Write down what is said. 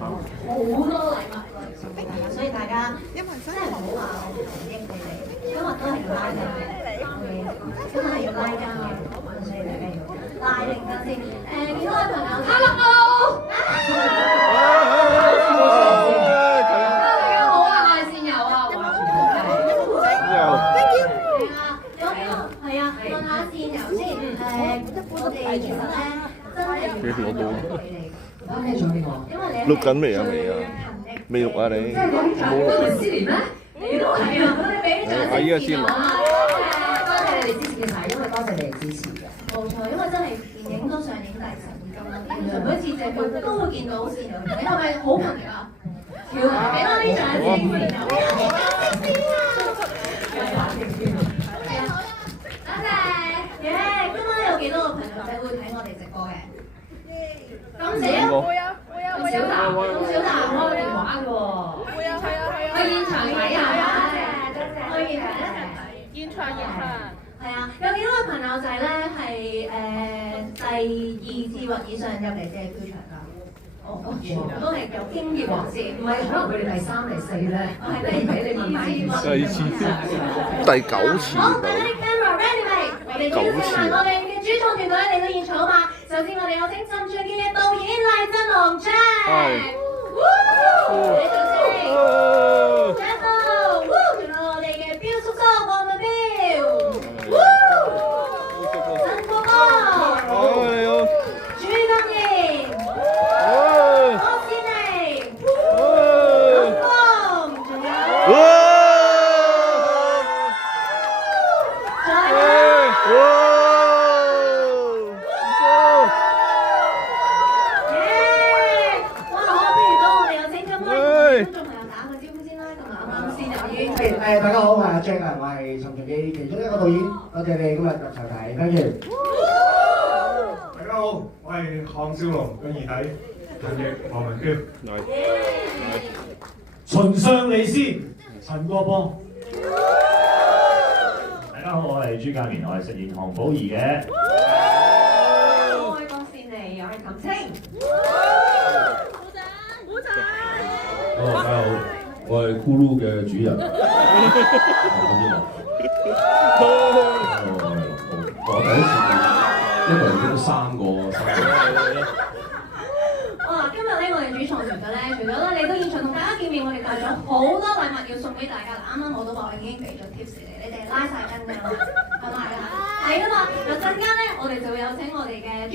好多禮物送俾大家，所以大家真係唔好話我唔應你哋，今日都係要拉筋嘅，今日係要拉筋嘅，所以大家要拉定筋先。幾多位朋友 ？Hello， 大家好啊，我係線友啊，我係Thank you。係啊，問下線友先。我哋其實咧真係幾時攞到？錄緊未啊？未錄啊你？冇錄啊！你都係啊！我哋俾啲掌聲先啊！多謝你哋支持嘅晒，因為多謝你哋支持嘅。冇錯，因為真係電影都上映第10年咁多年，每一次借票都會見到線友，你係咪好朋友啊？俾多啲掌聲先，俾多啲掌聲先啊！多謝，耶！今晚有幾多個朋友仔會睇我哋直播嘅？咁少？咁少嗱，我電話嘅喎。去現場睇啊！多謝，去現場一齊睇。現場。係啊，有幾多位朋友仔咧係第2次或以上入嚟借票場㗎？全部都係有經驗人士，唔係可能佢哋第3、第4咧，係俾你問第2次。第9次。好，大家啲 camera ready 未？我哋邀請埋我哋嘅主創團隊嚟到現場啊嘛！首先我哋有請陳俊傑嘅導演黎振龍 Jack， 你做先。仲有我哋嘅彪叔叔黃文彪，陳國邦，朱金燕，柯思妮，林峰，仲有。大家好，我係阿 Jack 啊，我係陳俊基其中一個導演，多謝你今日入場睇 ，thank you。大家好，我係項少龍嘅二弟陳奕黃文彪。秦相利先，陳國邦。大家好，我係朱家綿，我係飾演項寶儀嘅。我係郭善妮，我係琴清。大家好，我係咕嚕嘅主人。我第一次一個人見到3個。哇！今日咧，我哋主創團隊咧，除咗咧嚟到現場同大家見面，我哋帶咗好多禮物要送俾大家啦。啱啱我都話我已經俾咗 tips 你哋拉晒筋㗎啦，係咪啊？係啊嘛！嗱陣間咧，我哋就會有請我哋嘅主